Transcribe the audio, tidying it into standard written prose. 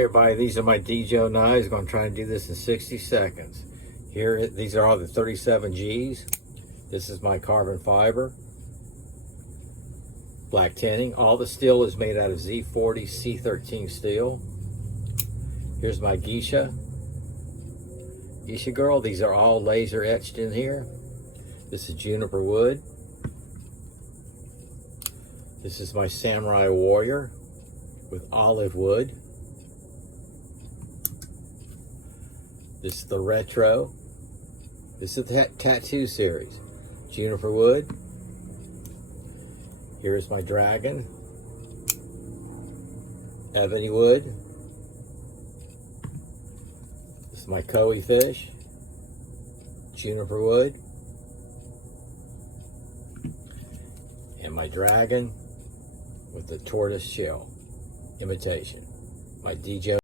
Everybody, these are my Deejo knives. I'm going to try and do this in 60 seconds. Here, these are all the 37 Gs. This is my carbon fiber, black tinning. All the steel is made out of Z40 C13 steel. Here's my geisha girl. These are all laser etched in here. This is juniper wood. This is my samurai warrior with olive wood. This is the retro. This is the tattoo series. Juniper wood. Here's my dragon. Ebony wood. This is my koi fish. Juniper wood. And my dragon with the tortoise shell imitation. My Deejo